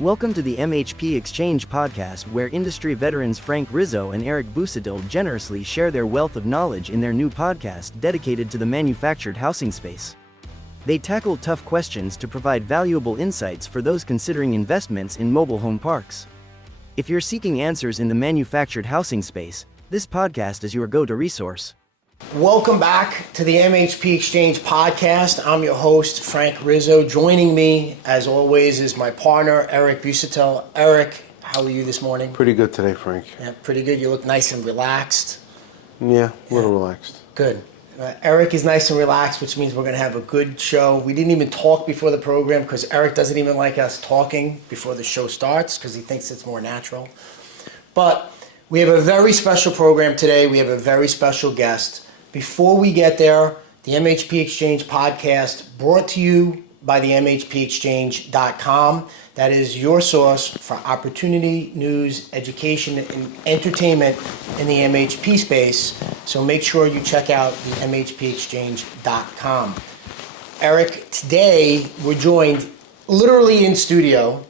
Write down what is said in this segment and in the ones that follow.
Welcome to the MHP Exchange podcast, where industry veterans Frank Rizzo and Eric Busadil generously share their wealth of knowledge in their new podcast dedicated to the manufactured housing space. They tackle tough questions to provide valuable insights for those considering investments in mobile home parks. If you're seeking answers in the manufactured housing space, this podcast is your go-to resource. Welcome back to the MHP Exchange podcast. I'm your host, Frank Rizzo. Joining me, as always, is my partner, Eric Busadil. Eric, how are you this morning? Pretty good today, Frank. Yeah, pretty good. You look nice and relaxed. Yeah, a little relaxed. Good. Eric is nice and relaxed, which means we're going to have a good show. We didn't even talk before the program because Eric doesn't even like us talking before the show starts because he thinks it's more natural. But we have a very special program today. We have a very special guest. Before we get there, the MHP Exchange podcast brought to you by the MHPExchange.com. That is your source for opportunity, news, education, and entertainment in the MHP space. So make sure you check out the MHPExchange.com. Eric, today we're joined literally in studio.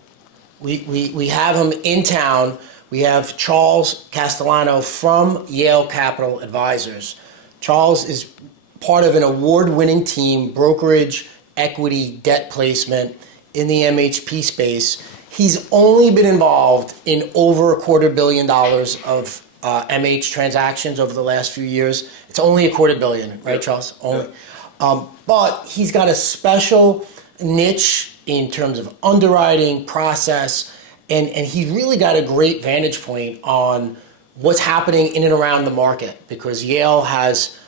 We have him in town. We have Charles Castellano from Yale Capital Advisors. Charles is part of an award-winning team, brokerage, equity, debt placement in the MHP space. He's only been involved in over $250 million of MH transactions over the last few years. It's only $250 million, right, Charles? Only. But he's got a special niche in terms of underwriting, process, and he's really got a great vantage point on what's happening in and around the market, because Yale has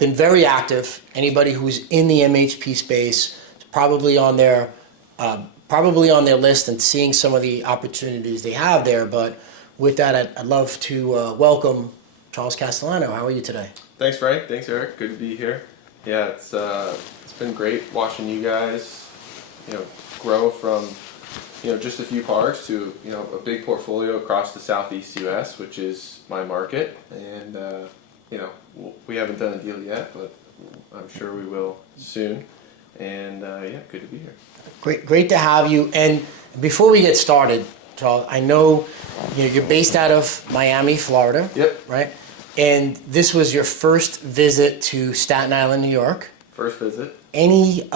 been very active. Anybody who's in the MHP space is probably on their list and seeing some of the opportunities they have there. But with that, I'd love to welcome Charles Castellano. How are you today? Thanks, Frank. Thanks, Eric. Good to be here. Yeah, it's been great watching you guys, grow from just a few parks to, a big portfolio across the Southeast U.S., which is my market. And, we haven't done a deal yet, but I'm sure we will soon. And, good to be here. Great to have you. And before we get started, Charles, I know you're based out of Miami, Florida. Yep. Right? And this was your first visit to Staten Island, New York. First visit. Any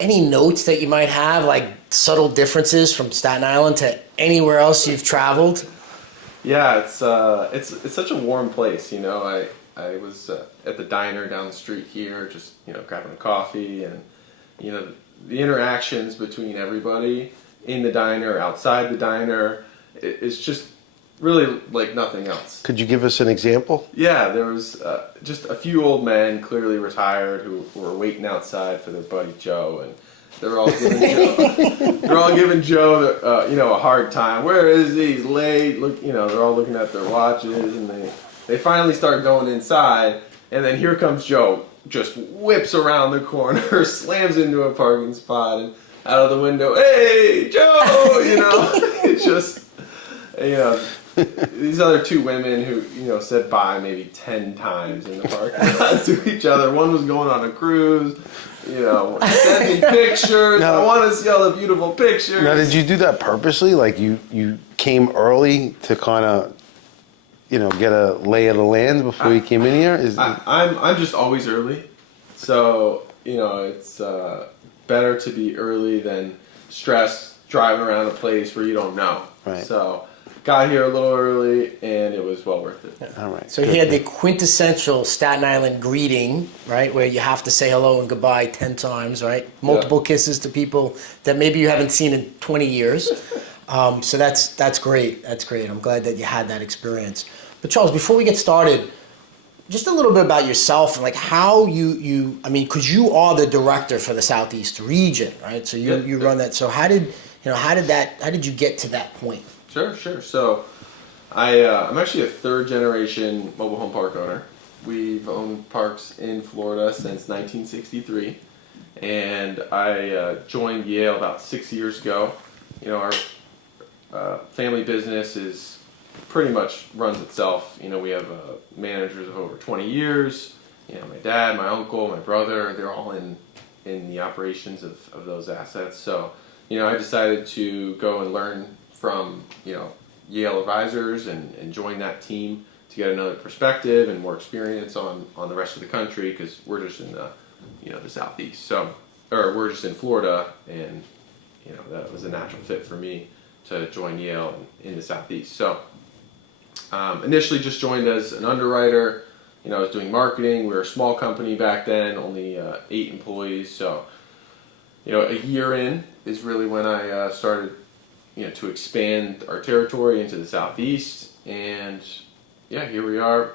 notes that you might have, like subtle differences from Staten Island to anywhere else you've traveled? Yeah, it's such a warm place. I was at the diner down the street here, just grabbing a coffee, and the interactions between everybody in the diner, outside the diner, it's just really like nothing else. Could you give us an example? Yeah, there was just a few old men, clearly retired, who were waiting outside for their buddy Joe, and they're all giving Joe, a hard time. Where is he? He's late. Look, they're all looking at their watches, and they finally start going inside, and then here comes Joe, just whips around the corner, slams into a parking spot, and out of the window, "Hey, Joe!" It's just, these other two women who, said bye maybe 10 times in the parking lot to each other. One was going on a cruise, send me pictures. Now, I want to see all the beautiful pictures. Now, did you do that purposely? Like you came early to kind of, get a lay of the land before you came in here? I'm just always early. So, it's better to be early than stressed driving around a place where you don't know. Right. So, got here a little early, and it was well worth it. Yeah. All right. So he had the quintessential Staten Island greeting, right, where you have to say hello and goodbye 10 times, right? Multiple kisses to people that maybe you haven't seen in 20 years. So that's great. That's great. I'm glad that you had that experience. But Charles, before we get started, just a little bit about yourself and like how because you are the director for the Southeast region, right? So you run that. So how did you get to that point? Sure. So I'm actually a third generation mobile home park owner. We've owned parks in Florida since 1963, and I joined Yale about 6 years ago. Our family business is pretty much runs itself. We have managers of over 20 years. My dad, my uncle, my brother, they're all in the operations of those assets. So I decided to go and learn from, Yale advisors and join that team to get another perspective and more experience on the rest of the country, because we're just in the, the Southeast. So, or we're just in Florida, and, that was a natural fit for me to join Yale in the Southeast. So, initially just joined as an underwriter. I was doing marketing. We were a small company back then, only 8 employees. So, a year in is really when I started, to expand our territory into the Southeast. And here we are,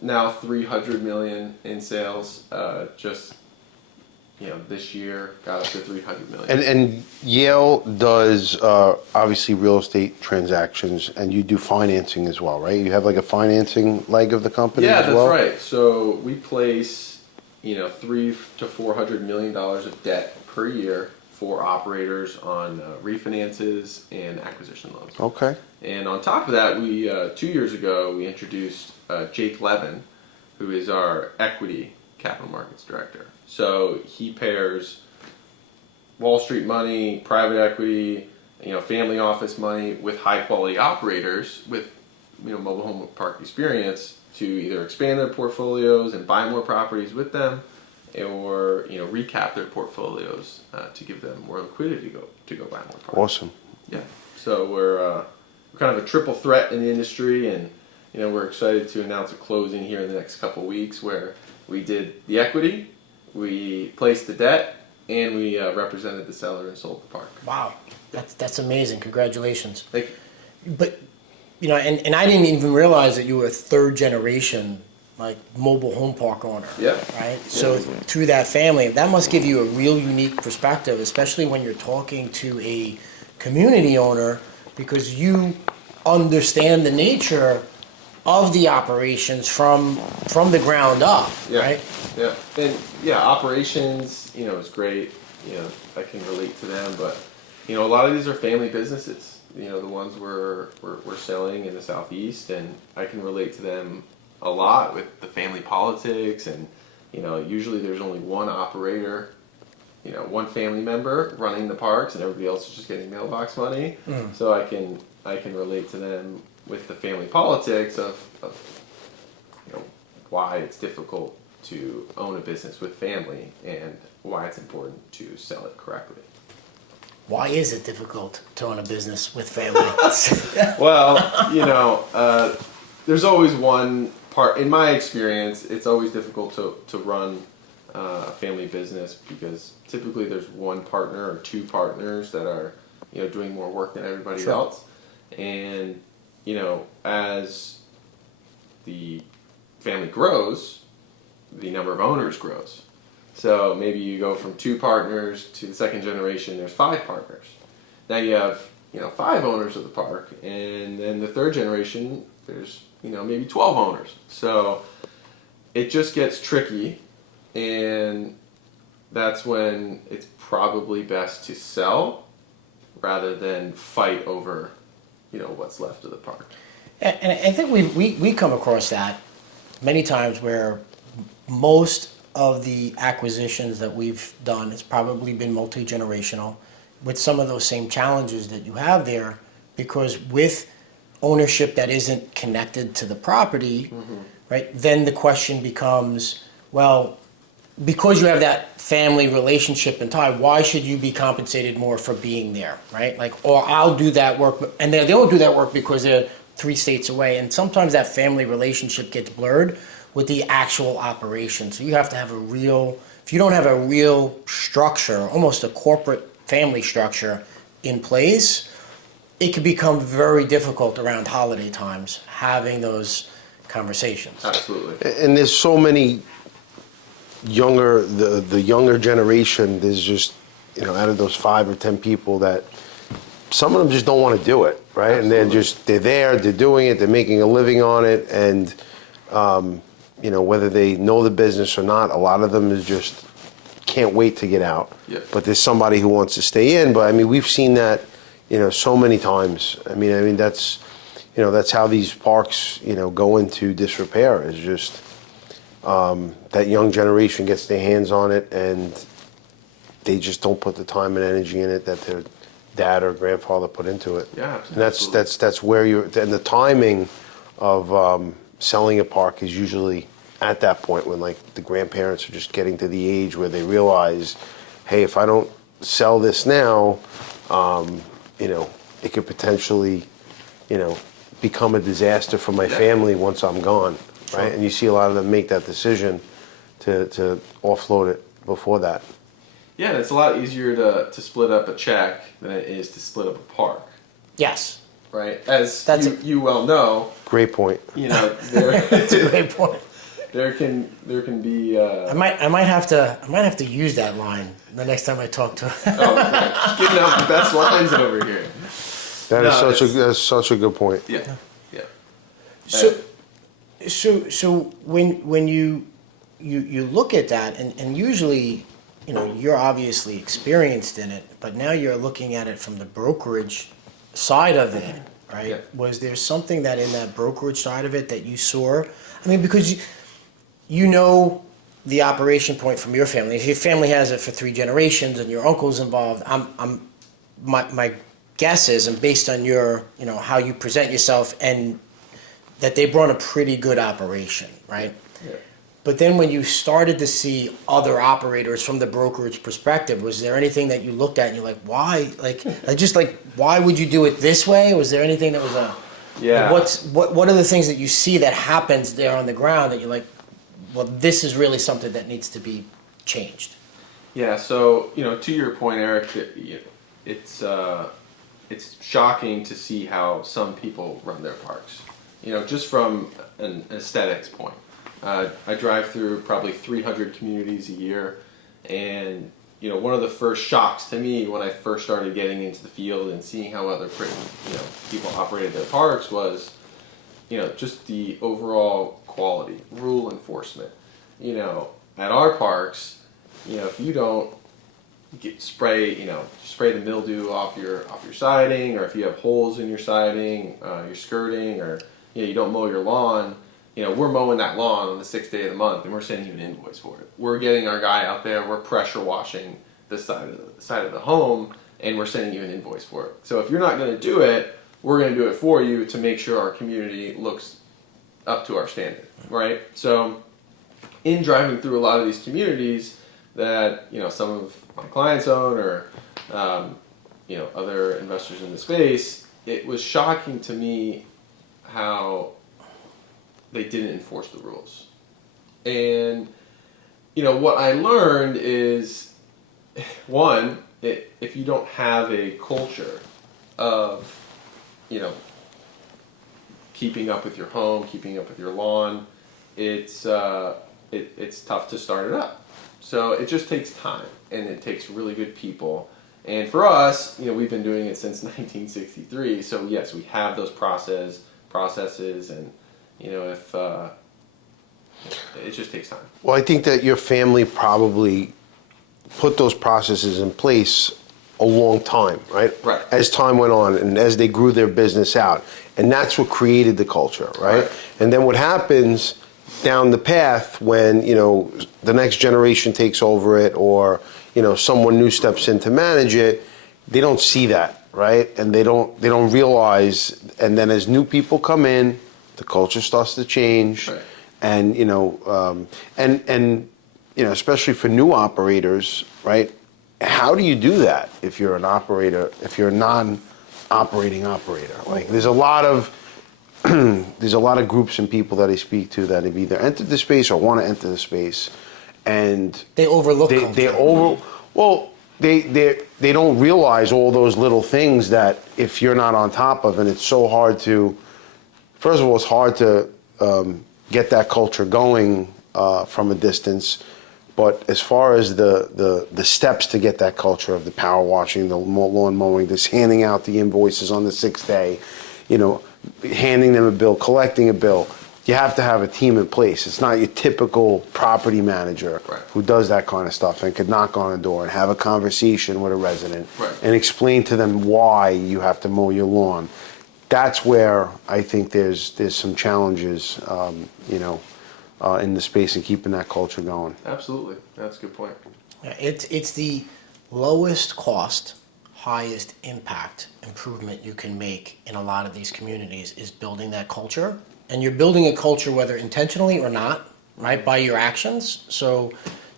now 300 million in sales. Just, this year got up to 300 million. And Yale does obviously real estate transactions, and you do financing as well, right? You have like a financing leg of the company as well? Yeah, that's right. So we place, $300 to $400 million of debt per year for operators on refinances and acquisition loans. Okay. And on top of that, we 2 years ago we introduced Jake Levin, who is our equity capital markets director. So he pairs Wall Street money, private equity, family office money with high quality operators with mobile home park experience to either expand their portfolios and buy more properties with them, or recap their portfolios to give them more liquidity to go buy more properties. Awesome. Yeah. So we're kind of a triple threat in the industry, and we're excited to announce a closing here in the next couple of weeks where we did the equity, we placed the debt, and we represented the seller and sold the park. Wow, that's amazing. Congratulations. Thank you. But and I didn't even realize that you were a third generation like mobile home park owner. Yeah. Right. So through that family, that must give you a real unique perspective, especially when you're talking to a community owner, because you understand the nature of the operations from the ground up. Yeah. Right. Yeah. And operations, is great. I can relate to them, but a lot of these are family businesses. The ones we're selling in the Southeast, and I can relate to them a lot with the family politics, and usually there's only one operator, one family member running the parks, and everybody else is just getting mailbox money. So I can relate to them with the family politics of why it's difficult to own a business with family and why it's important to sell it correctly. Why is it difficult to own a business with family? Well, there's always one part. In my experience, it's always difficult to run a family business because typically there's one partner or two partners that are doing more work than everybody Sure. else, and as the family grows, the number of owners grows. So maybe you go from 2 partners to the second generation, there's 5 partners. Now you have, 5 owners of the park, and then the third generation, there's, maybe 12 owners. So it just gets tricky, and that's when it's probably best to sell rather than fight over, what's left of the park. And I think we come across that many times where most of the acquisitions that we've done has probably been multi-generational with some of those same challenges that you have there, because with ownership that isn't connected to the property, right, then the question becomes, well, because you have that family relationship and tie, why should you be compensated more for being there, right? Like, or I'll do that work, and they don't do that work because they're 3 states away, and sometimes that family relationship gets blurred with the actual operation. So you have to have if you don't have a real structure, almost a corporate family structure in place, it can become very difficult around holiday times having those conversations. Absolutely. And there's so many the younger generation, there's just, out of those 5 or 10 people that some of them just don't want to do it, right? Absolutely. And they're there, they're doing it, they're making a living on it, and whether they know the business or not, a lot of them is just can't wait to get out. Yeah. But there's somebody who wants to stay in. But we've seen that, so many times. I mean that's, that's how these parks, go into disrepair. Is just that young generation gets their hands on it, and they just don't put the time and energy in it that their dad or grandfather put into it. Yeah, And that's where and the timing of selling a park is usually at that point when like the grandparents are just getting to the age where they realize, hey, if I don't sell this now, you know, it could potentially, you know, become a disaster for my family once I'm gone, right? And you see a lot of them make that decision to offload it before that. Yeah, and it's a lot easier to split up a check than it is to split up a park, Yes. right? As That's you well know, Great point. you know, That's a great point. there can be. I might have to use that line the next time I talk to him. Oh, right. Giving out the best lines over here. That's such a good point. Yeah, yeah. So when you look at that, and usually, you know, you're obviously experienced in it, but now you're looking at it from the brokerage side of it, right? Yeah. Was there something that in that brokerage side of it that you saw? I mean, because you know the operation point from your family. If your family has it for 3 generations and your uncle's involved, my guess is, and based on your, you know, how you present yourself, and that they run a pretty good operation, right? Yeah. But then when you started to see other operators from the brokerage perspective, was there anything that you looked at and you're like, why? Like why would you do it this way? Was there anything that was Yeah. like, what are the things that you see that happens there on the ground that you're like, well, this is really something that needs to be changed? Yeah. So, you know, to your point, Eric, it's shocking to see how some people run their parks. You know, just from an aesthetics point. I drive through probably 300 communities a year, and you know, one of the first shocks to me when I first started getting into the field and seeing how other people operated their parks was, you know, just the overall quality, rule enforcement. You know, at our parks, you know, if you don't spray the mildew off your siding, or if you have holes in your siding, your skirting, or you know, you don't mow your lawn. You know, we're mowing that lawn on the 6th day of the month, and we're sending you an invoice for it. We're getting our guy out there, we're pressure washing the side of the home, and we're sending you an invoice for it. So if you're not going to do it, we're going to do it for you to make sure our community looks up to our standard, right? So in driving through a lot of these communities that, you know, some of my clients own, or you know, other investors in the space, it was shocking to me how they didn't enforce the rules. And you know, what I learned is, one, if you don't have a culture of, you know, keeping up with your home, keeping up with your lawn, it's tough to start it up. So it just takes time, and it takes really good people. And for us, you know, we've been doing it since 1963. So yes, we have those processes, and you know, if it just takes time. Well, I think that your family probably put those processes in place a long time, right? Right. As time went on and as they grew their business out. And that's what created the culture, right? And then what happens down the path when, you know, the next generation takes over it, or, you know, someone new steps in to manage it, they don't see that, right? And they don't realize, and then as new people come in, the culture starts to change. Right. And, you know, and you know, especially for new operators, right? How do you do that if you're an operator, if you're a non-operating operator? Like, there's a lot of groups and people that I speak to that have either entered the space or want to enter the space, and They overlook culture. they don't realize all those little things that if you're not on top of, and it's so hard to. First of all, it's hard to get that culture going from a distance. But as far as the steps to get that culture of the power washing, the lawn mowing, this handing out the invoices on the 6th day, you know, handing them a bill, collecting a bill, you have to have a team in place. It's not your typical property manager who does that kind of stuff and could knock on a door and have a conversation with a resident and explain to them why you have to mow your lawn. That's where I think there's some challenges, you know, in the space and keeping that culture going. Absolutely, that's a good point. Yeah, it's the lowest cost, highest impact improvement you can make in a lot of these communities is building that culture. And you're building a culture whether intentionally or not, right, by your actions. So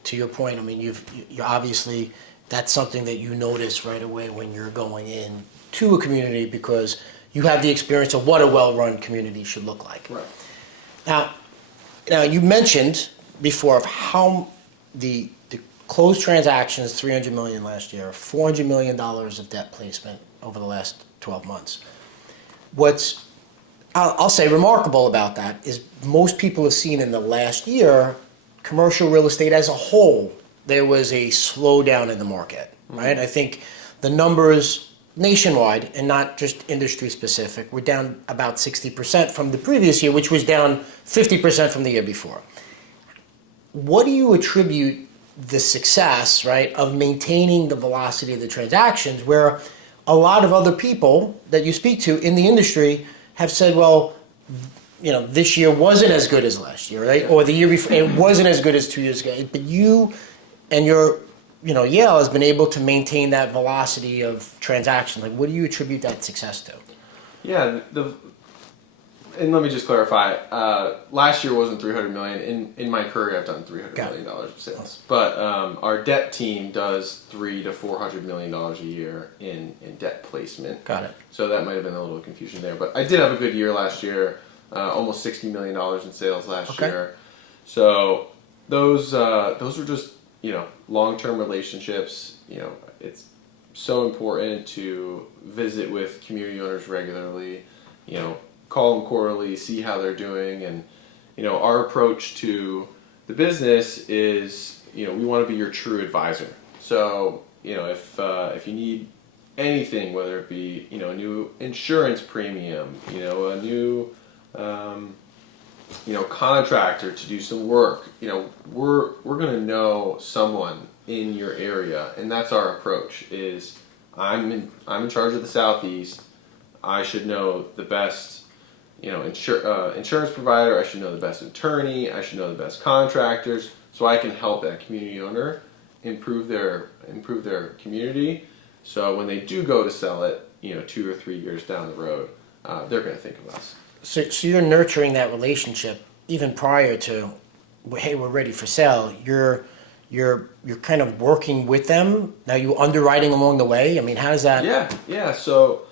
to your point, I mean, you obviously, that's something that you notice right away when you're going in to a community because you have the experience of what a well-run community should look like. Right. Now you mentioned before of how the closed transactions, $300 million last year, $400 million of debt placement over the last 12 months. What's, I'll say, remarkable about that is most people have seen in the last year, commercial real estate as a whole, there was a slowdown in the market, right? I think the numbers nationwide and not just industry specific were down about 60% from the previous year, which was down 50% from the year before. What do you attribute the success, right, of maintaining the velocity of the transactions where a lot of other people that you speak to in the industry have said, well, you know, this year wasn't as good as last year, right? Or the year before, it wasn't as good as 2 years ago. But you and your, you know, Yale has been able to maintain that velocity of transactions. Like, what do you attribute that success to? Yeah, and let me just clarify. Last year wasn't $300 million. In my career, I've done $300 million of sales. But our debt team does $300 to $400 million a year in debt placement. Got it. So that might have been a little confusion there. But I did have a good year last year. Almost $60 million in sales last year. So those were just, you know, long-term relationships. You know, it's so important to visit with community owners regularly. You know, call them quarterly, see how they're doing, and you know, our approach to the business is, you know, we want to be your true advisor. So you know, if you need anything, whether it be, you know, a new insurance premium, you know, a new you know, contractor to do some work, you know, we're gonna know someone in your area, and that's our approach. Is I'm in charge of the Southeast. I should know the best, you know, insurance provider. I should know the best attorney. I should know the best contractors, so I can help that community owner improve their community. So when they do go to sell it, you know, 2 or 3 years down the road, they're going to think of us. So you're nurturing that relationship even prior to, hey, we're ready for sale. You're kind of working with them. Now you underwriting along the way. I mean, how does that? Yeah. So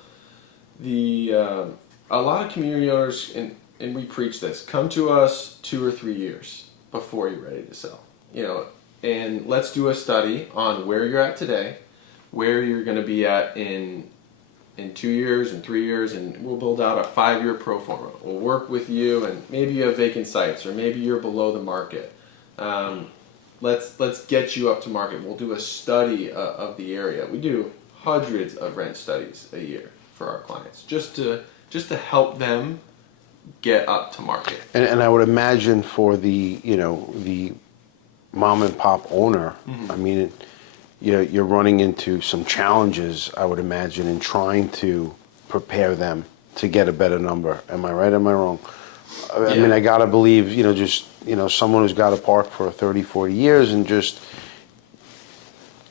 a lot of community owners, and we preach this, come to us 2 or 3 years before you're ready to sell. You know, and let's do a study on where you're at today, where you're going to be at in 2 years and 3 years, and we'll build out a 5-year pro forma. We'll work with you, and maybe you have vacant sites, or maybe you're below the market. Let's get you up to market. We'll do a study of the area. We do hundreds of rent studies a year for our clients, just to help them get up to market. And I would imagine for the, you know, the mom and pop owner, I mean, you're running into some challenges, I would imagine, in trying to prepare them to get a better number. Am I right? Am I wrong? I mean, I gotta believe, you know, just, you know, someone who's got a park for 30, 40 years and just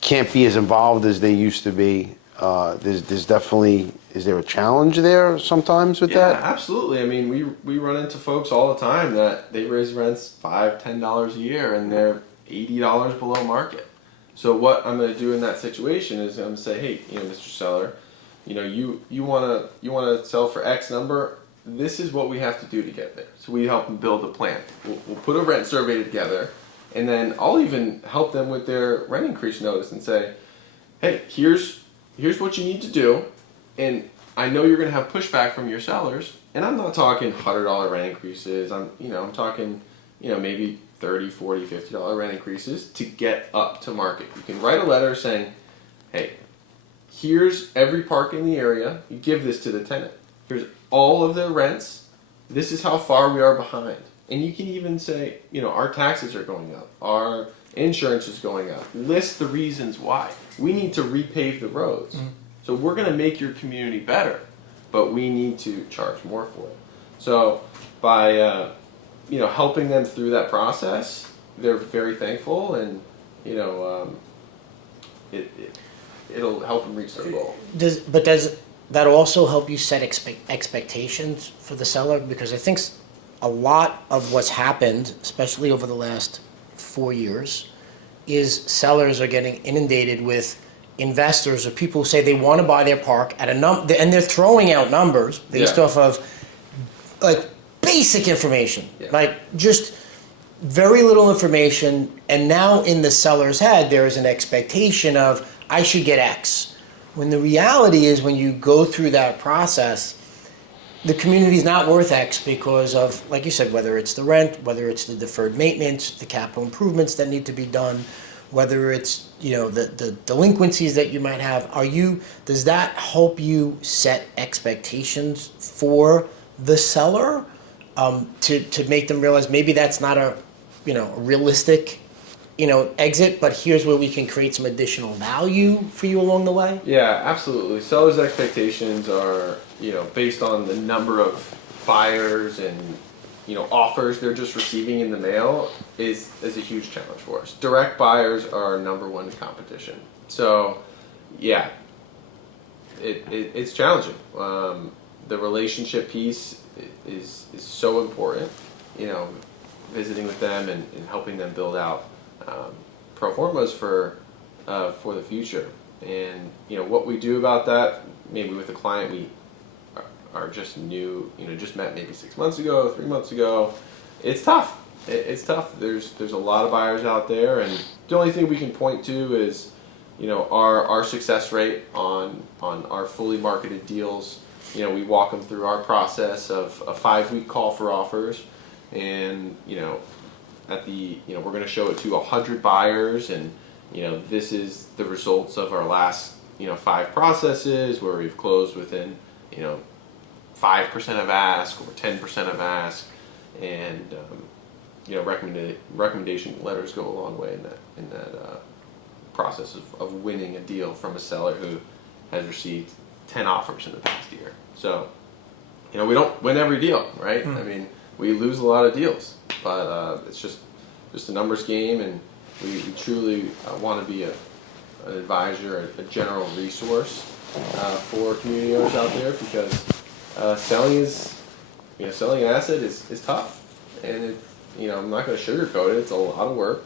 can't be as involved as they used to be. There's definitely, is there a challenge there sometimes with that? Yeah, absolutely. I mean, we run into folks all the time that they raise rents $5, $10 a year and they're $80 below market. So what I'm going to do in that situation is I'm going to say, hey, you know, Mr. Seller, you know, you want to sell for X number. This is what we have to do to get there. So we help them build a plan. We'll put a rent survey together, and then I'll even help them with their rent increase notice and say, hey, here's what you need to do, and I know you're going to have pushback from your sellers, and I'm not talking $100 rent increases. I'm talking, you know, maybe $30, $40, $50 rent increases to get up to market. You can write a letter saying, hey, here's every park in the area. You give this to the tenant. Here's all of their rents. This is how far we are behind. And you can even say, you know, our taxes are going up. Our insurance is going up. List the reasons why. We need to repave the roads. So we're going to make your community better, but we need to charge more for it. So by you know, helping them through that process, they're very thankful, and you know, it'll help them reach their goal. Does that also help you set expectations for the seller? Because I think a lot of what's happened, especially over the last 4 years, is sellers are getting inundated with investors or people who say they want to buy their park at a number, and they're throwing out numbers based off of like basic information, like just very little information. And now in the seller's head, there is an expectation of, I should get X. When the reality is, when you go through that process, the community is not worth X because of, like you said, whether it's the rent, whether it's the deferred maintenance, the capital improvements that need to be done, whether it's, the delinquencies that you might have. Does that help you set expectations for the seller, to make them realize maybe that's not a realistic exit, but here's where we can create some additional value for you along the way? Yeah, absolutely. Sellers' expectations are, based on the number of buyers and, offers they're just receiving in the mail is a huge challenge for us. Direct buyers are our number one competition. So, yeah, it's challenging. The relationship piece is so important, visiting with them and helping them build out pro formas for the future. And what we do about that, maybe with a client we are just new, just met maybe 6 months ago, 3 months ago. It's tough. It's tough. There's a lot of buyers out there, and the only thing we can point to is our success rate on our fully marketed deals. We walk them through our process of a 5-week call for offers, and at the we're going to show it to 100 buyers, and this is the results of our last 5 processes where we've closed within 5% of ask or 10% of ask, and recommendation letters go a long way in that process of winning a deal from a seller who has received 10 offers in the past year. So we don't win every deal, right? I mean, we lose a lot of deals, but it's just a numbers game, and we truly want to be an advisor, a general resource for community owners out there, because selling an asset is tough, and I'm not going to sugarcoat it. It's a lot of work,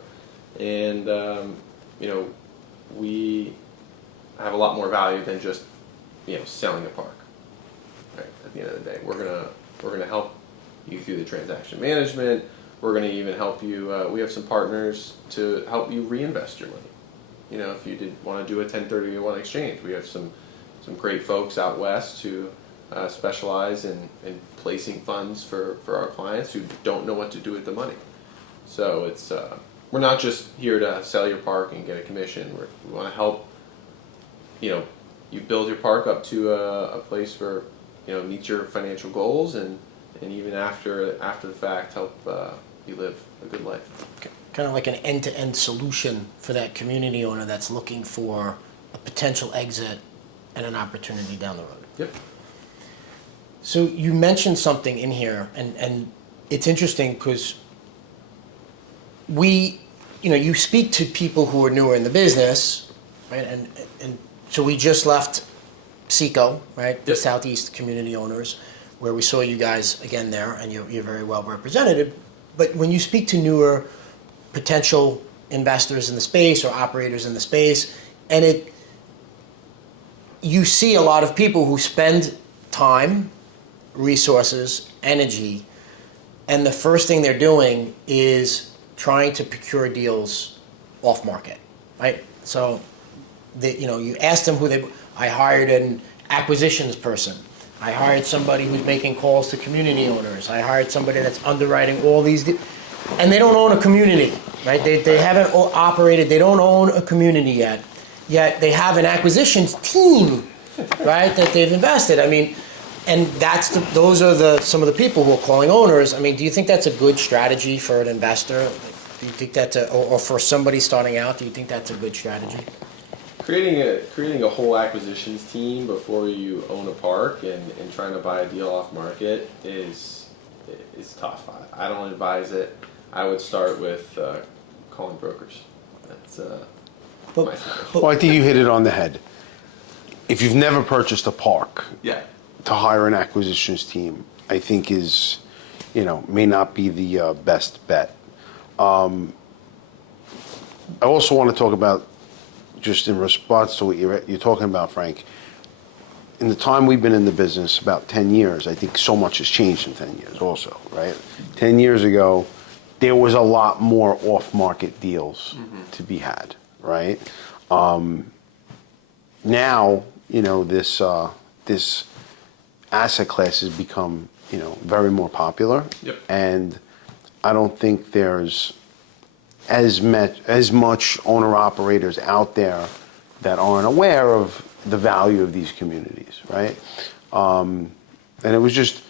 and we have a lot more value than just selling a park. Right? At the end of the day, we're gonna help you through the transaction management. We're going to even help you. We have some partners to help you reinvest your money. If you did want to do a 1031 exchange, we have some great folks out west who specialize in placing funds for our clients who don't know what to do with the money. So it's we're not just here to sell your park and get a commission. We want to help you build your park up to a place where meets your financial goals, and even after the fact, help you live a good life. Kind of like an end-to-end solution for that community owner that's looking for a potential exit and an opportunity down the road. Yep. So you mentioned something in here, and it's interesting because you speak to people who are newer in the business, right? And so we just left SECO, right? The Yep. Southeast Community Owners, where we saw you guys again there, and you're very well represented. But when you speak to newer potential investors in the space or operators in the space, and you see a lot of people who spend time, resources, energy, and the first thing they're doing is trying to procure deals off market, right? So, you ask them I hired an acquisitions person. I hired somebody who's making calls to community owners. I hired somebody that's underwriting all these, and they don't own a community, right? They haven't operated, they don't own a community yet they have an acquisitions team, right, that they've invested. I mean, and those are some of the people who are calling owners. I mean, do you think that's a good strategy for an investor? Do you think that's or for somebody starting out, do you think that's a good strategy? Creating a whole acquisitions team before you own a park and trying to buy a deal off market is tough. I don't advise it. I would start with calling brokers. But- my suggestion. Well, I think you hit it on the head. If you've never purchased a park, Yeah. to hire an acquisitions team, I think may not be the best bet. I also want to talk about, just in response to what you're talking about, Frank, in the time we've been in the business, about 10 years, I think so much has changed in 10 years also, right? 10 years ago, there was a lot more off-market deals to be had, right? Now, this asset class has become, very more popular. Yep. And I don't think there's as much owner-operators out there that aren't aware of the value of these communities, right? And it was just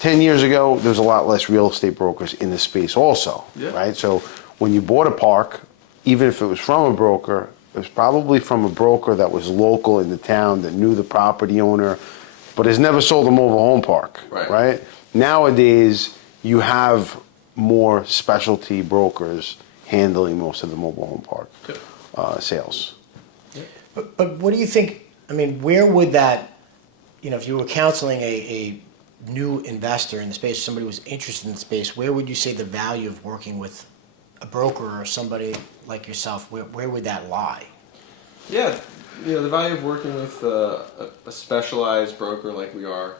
10 years ago, there was a lot less real estate brokers in the space also, Yeah. right? So when you bought a park, even if it was from a broker, it was probably from a broker that was local in the town that knew the property owner, but has never sold a mobile home park, right? Nowadays, you have more specialty brokers handling most of the mobile home park sales. But what do you think? I mean, where would that, if you were counseling a new investor in the space, somebody was interested in the space, where would you say the value of working with a broker or somebody like yourself, where would that lie? Yeah, the value of working with a specialized broker like we are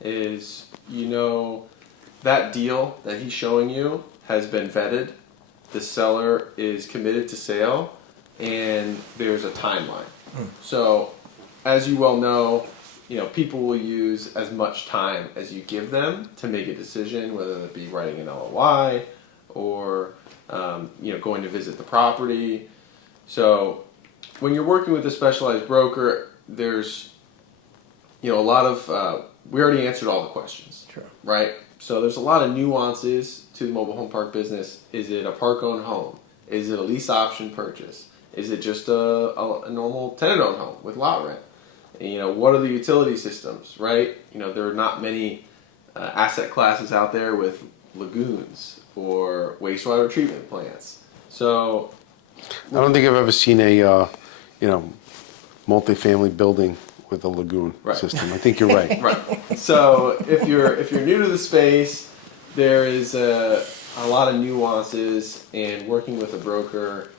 is, that deal that he's showing you has been vetted, the seller is committed to sale, and there's a timeline. So, as you well know, people will use as much time as you give them to make a decision, whether it be writing an LOI or going to visit the property. So when you're working with a specialized broker, there's a lot of we already answered all the questions. Sure. Right? So there's a lot of nuances to the mobile home park business. Is it a park-owned home? Is it a lease option purchase? Is it just a normal tenant-owned home with lot rent? And, what are the utility systems, right? There are not many asset classes out there with lagoons or wastewater treatment plants. So I don't think I've ever seen a, multifamily building with a lagoon system. I think you're right. Right. So if you're new to the space, there is a lot of nuances, and working with a broker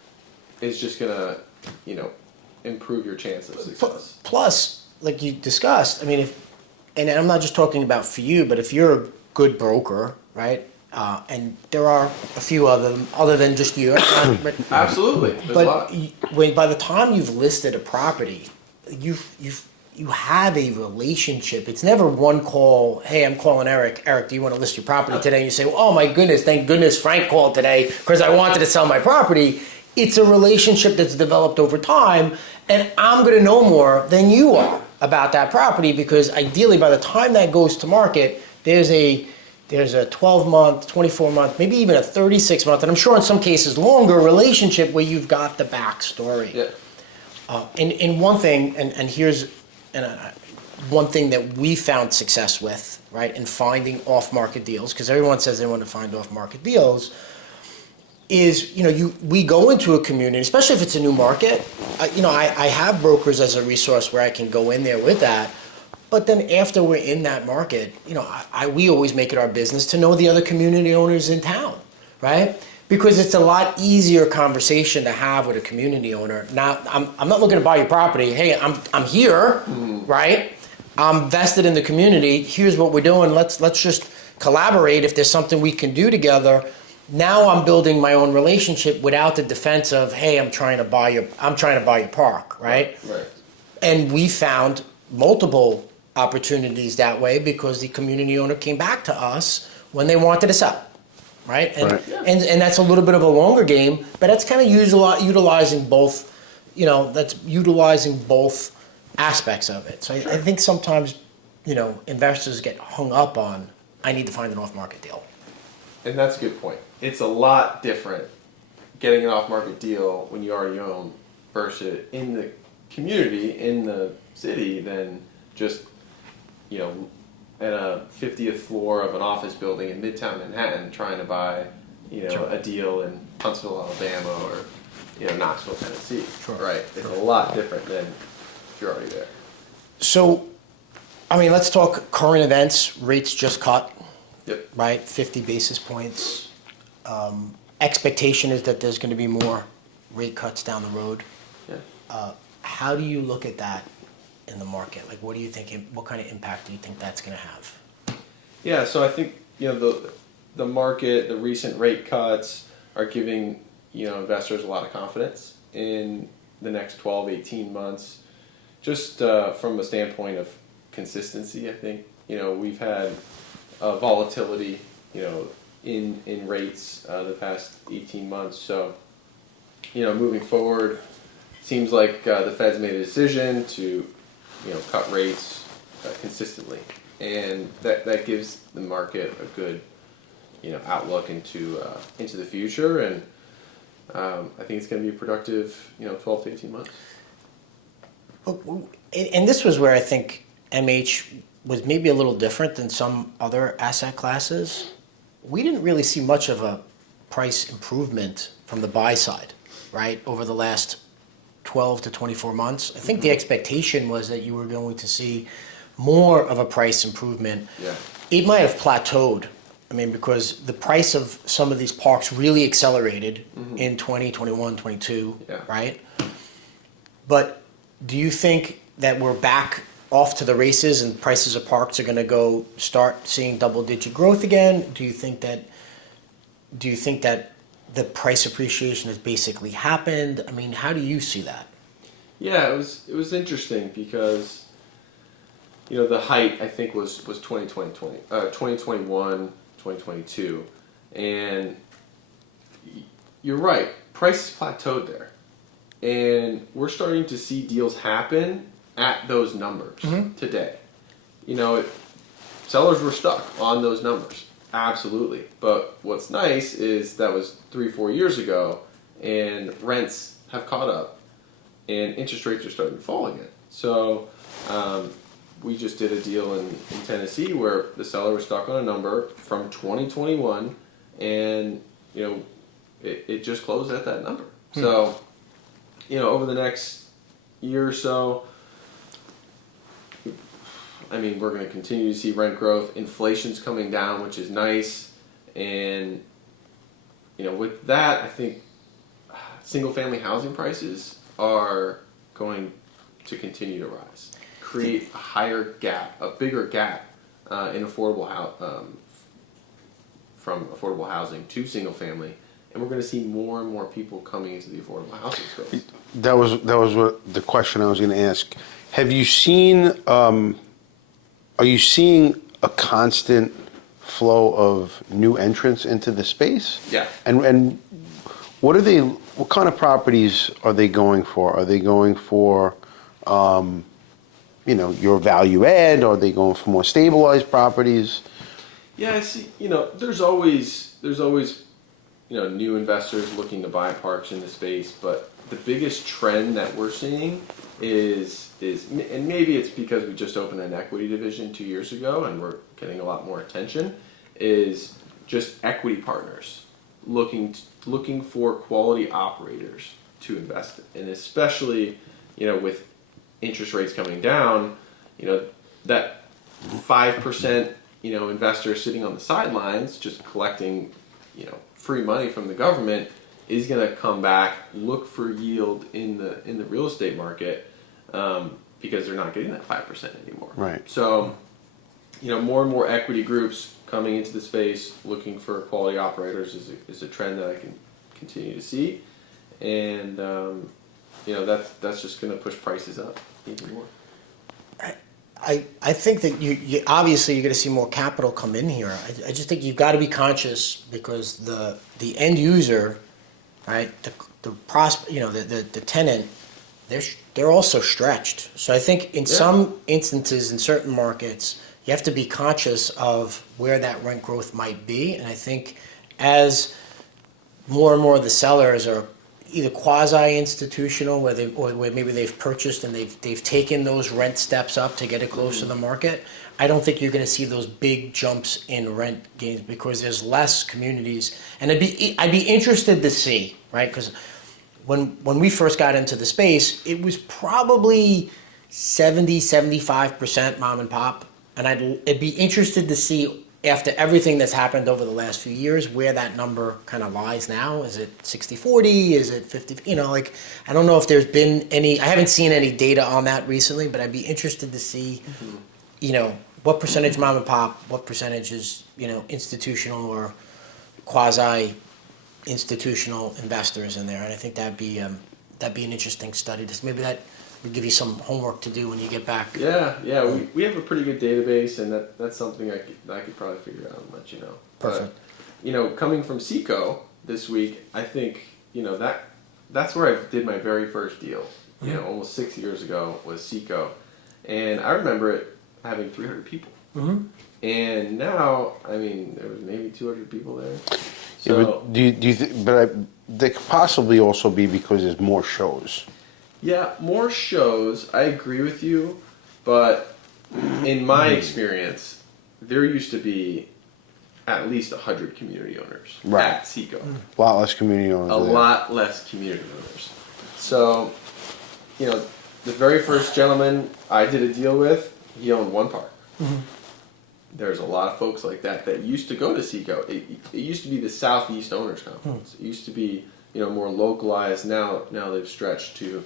is just gonna, improve your chance of success. Plus, like you discussed, I mean, and I'm not just talking about for you, but if you're a good broker, right? And there are a few other than just you. Absolutely. There's a lot. When by the time you've listed a property, you have a relationship. It's never one call. Hey, I'm calling Eric. Eric, do you want to list your property today? And you say, oh my goodness, thank goodness Frank called today because I wanted to sell my property. It's a relationship that's developed over time, and I'm going to know more than you are about that property because ideally, by the time that goes to market, there's a 12-month, 24-month, maybe even a 36-month, and I'm sure in some cases longer relationship where you've got the backstory. Yeah. And one thing, one thing that we found success with, right, in finding off-market deals, because everyone says they want to find off-market deals, is we go into a community, especially if it's a new market. I have brokers as a resource where I can go in there with that. But then after we're in that market, we always make it our business to know the other community owners in town, right? Because it's a lot easier conversation to have with a community owner. Now, I'm not looking to buy your property. Hey, I'm here, right? I'm vested in the community. Here's what we're doing. Let's just collaborate if there's something we can do together. Now I'm building my own relationship without the defense of, hey, I'm trying to buy your park, right? Right. And we found multiple opportunities that way because the community owner came back to us when they wanted to sell, right? And that's a little bit of a longer game, but that's kind of utilizing both, that's utilizing both aspects of it. So I think sometimes, investors get hung up on, I need to find an off-market deal. And that's a good point. It's a lot different getting an off-market deal when you already own versus in the community, in the city, than just, at a 50th floor of an office building in Midtown Manhattan trying to buy, a deal in Huntsville, Alabama, or Knoxville, Tennessee. Sure. Right? It's a lot different than if you're already there. So, I mean, let's talk current events. Rates just cut, Yep. right? 50 basis points. Expectation is that there's going to be more rate cuts down the road. Yeah. How do you look at that in the market? Like, what do you think? What kind of impact do you think that's going to have? Yeah. So I think the market, the recent rate cuts are giving investors a lot of confidence in the next 12, 18 months. Just from a standpoint of consistency, I think we've had volatility in rates the past 18 months. So moving forward, seems like the Fed's made a decision to cut rates consistently, and that gives the market a good outlook into the future, and I think it's going to be a productive 12 to 18 months. And this was where I think MH was maybe a little different than some other asset classes. We didn't really see much of a price improvement from the buy side, right, over the last 12 to 24 months. I think the expectation was that you were going to see more of a price improvement. Yeah. It might have plateaued. I mean, because the price of some of these parks really accelerated in 2021, 22, Yeah. right? But do you think that we're back off to the races and prices of parks are going to start seeing double-digit growth again? Do you think that the price appreciation has basically happened? I mean, how do you see that? Yeah, it was interesting because the height I think was 2021, 2022, and you're right, prices plateaued there, and we're starting to see deals happen at those numbers today. Sellers were stuck on those numbers, absolutely. But what's nice is that was 3-4 years ago, and rents have caught up, and interest rates are starting to fall again. So we just did a deal in Tennessee where the seller was stuck on a number from 2021, and it just closed at that number. So over the next year or so, I mean, we're going to continue to see rent growth. Inflation's coming down, which is nice, and with that, I think single-family housing prices are going to continue to rise, create a higher gap, a bigger gap in from affordable housing to single-family, and we're going to see more and more people coming into the affordable housing space. That was what the question I was going to ask. Have you seen? Are you seeing a constant flow of new entrants into the space? Yeah. And what kind of properties are they going for? Are they going for, your value add? Are they going for more stabilized properties? Yeah, I see. There's always new investors looking to buy parks in the space, but the biggest trend that we're seeing is, and maybe it's because we just opened an equity division 2 years ago and we're getting a lot more attention, is just equity partners looking for quality operators to invest in, and especially with interest rates coming down, that 5% investor sitting on the sidelines just collecting free money from the government is going to come back, look for yield in the real estate market, because they're not getting that 5% anymore. Right. So, more and more equity groups coming into the space looking for quality operators is a trend that I can continue to see, and that's just going to push prices up even more. I think that you obviously you're going to see more capital come in here. I just think you've got to be conscious because the end user, right, the tenant, they're also stretched. So I think in some instances, in certain markets, you have to be conscious of where that rent growth might be. And I think as more and more of the sellers are either quasi-institutional, where maybe they've purchased and they've taken those rent steps up to get it close to the market, I don't think you're going to see those big jumps in rent gains because there's less communities. And I'd be interested to see, right? Because when we first got into the space, it was probably 75% mom and pop. And I'd be interested to see, after everything that's happened over the last few years, where that number kind of lies now. Is it 60-40? Is it 50? You know, like, I don't know if there's been any, I haven't seen any data on that recently, but I'd be interested to see, you know, what percentage mom and pop, what percentage is, you know, institutional or quasi-institutional investors in there. And I think that'd be an interesting study. Maybe that would give you some homework to do when you get back. Yeah. We have a pretty good database, and that's something I could probably figure out and let you know. Perfect. But, you know, coming from Seco this week, I think, you know, that's where I did my very first deal. You know, almost 6 years ago was Seco, and I remember it having 300 people. And now, I mean, there was maybe 200 people there. So, Yeah, but do you they could possibly also be because there's more shows. yeah, more shows. I agree with you, but in my experience, there used to be at least 100 community owners at Seco. A lot less community owners. A lot less community owners. So, you know, the very first gentleman I did a deal with, he owned one park. There's a lot of folks like that used to go to Seco. It used to be the Southeast Owners Conference. It used to be, you know, more localized. Now they've stretched to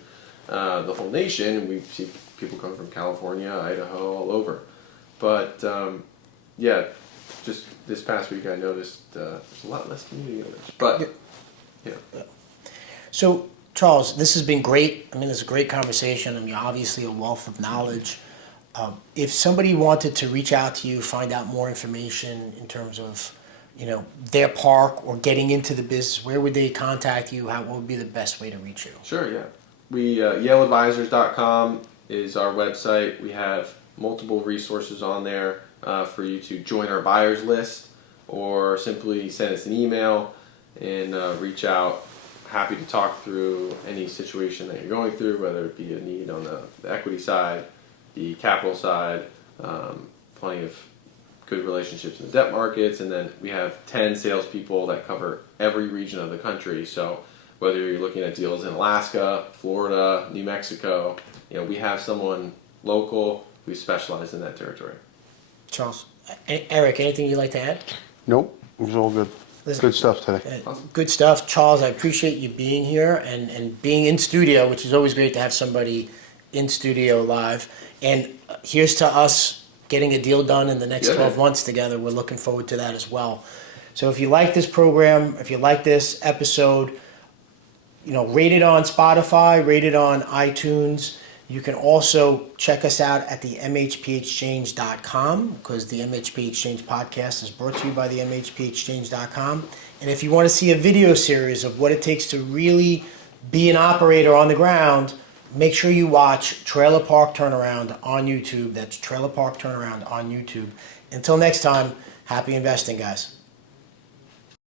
the whole nation, and we see people come from California, Idaho, all over. But yeah, just this past week I noticed there's a lot less community owners. But yeah. So, Charles, this has been great. I mean, it's a great conversation. I mean, obviously a wealth of knowledge. If somebody wanted to reach out to you, find out more information in terms of, you know, their park or getting into the business, where would they contact you? What would be the best way to reach you? Sure, yeah. We YaleAdvisors.com is our website. We have multiple resources on there for you to join our buyers list, or simply send us an email and reach out. Happy to talk through any situation that you're going through, whether it be a need on the equity side, the capital side, plenty of good relationships in the debt markets, and then we have 10 salespeople that cover every region of the country. So whether you're looking at deals in Alaska, Florida, New Mexico, you know, we have someone local who specializes in that territory. Charles, Eric, anything you'd like to add? Nope, it was all good. Listen, Good stuff today. Awesome. Good stuff. Charles, I appreciate you being here and being in studio, which is always great to have somebody in studio live. And here's to us getting a deal done in the next 12 months together. We're looking forward to that as well. So if you like this program, if you like this episode, you know, rate it on Spotify, rate it on iTunes. You can also check us out at the MHPExchange.com, because the MHP Exchange podcast is brought to you by the MHPExchange.com. And if you want to see a video series of what it takes to really be an operator on the ground, make sure you watch Trailer Park Turnaround on YouTube. That's Trailer Park Turnaround on YouTube. Until next time, happy investing, guys.